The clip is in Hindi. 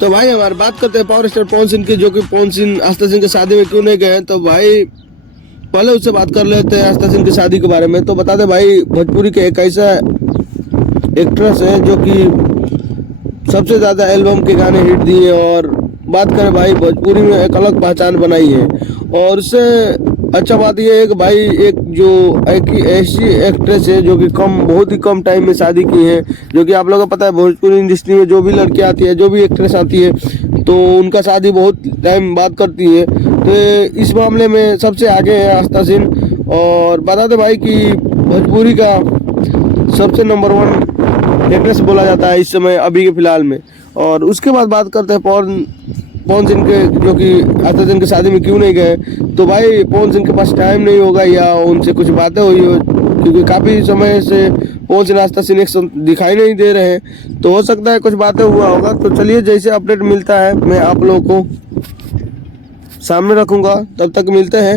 तो भाई हमारी बात करते हैं पावर स्टार पवन सिंह की, जो कि पवन सिंह आस्था सिंह की शादी में क्यों नहीं गए। तो भाई पहले उससे बात कर लेते हैं आस्था सिंह की शादी के बारे में। तो बता दे भाई, भोजपुरी के एक ऐसा एक्ट्रेस है जो कि सबसे ज़्यादा एल्बम के गाने हिट दिए, और बात करें भाई भोजपुरी में एक अलग पहचान बनाई है। और उससे अच्छा बात यह है कि भाई एक ऐसी एक्ट्रेस है जो कि बहुत ही कम टाइम में शादी की है। जो कि आप लोगों को पता है भोजपुरी इंडस्ट्री में जो भी लड़की आती है, जो भी एक्ट्रेस आती है, तो उनका शादी बहुत टाइम बाद करती है। तो इस मामले में सबसे आगे है आस्था सिंह। और बता दे भाई कि भोजपुरी का सबसे नंबर 1 एक्ट्रेस बोला जाता है इस समय अभी के फिलहाल में। और उसके बाद बात करते हैं पवन सिंह के, जो कि आस्था सिंह की शादी में क्यों नहीं गए। तो भाई पवन सिंह के पास टाइम नहीं होगा, या उनसे कुछ बातें हुई हो, क्योंकि काफ़ी समय से पवन सिंह आस्था सिंह एक साथ दिखाई नहीं दे रहे हैं। तो हो सकता है कुछ बातें हुआ होगा। तो चलिए जैसे अपडेट मिलता है मैं आप लोगों को सामने रखूँगा, तब तक मिलते हैं।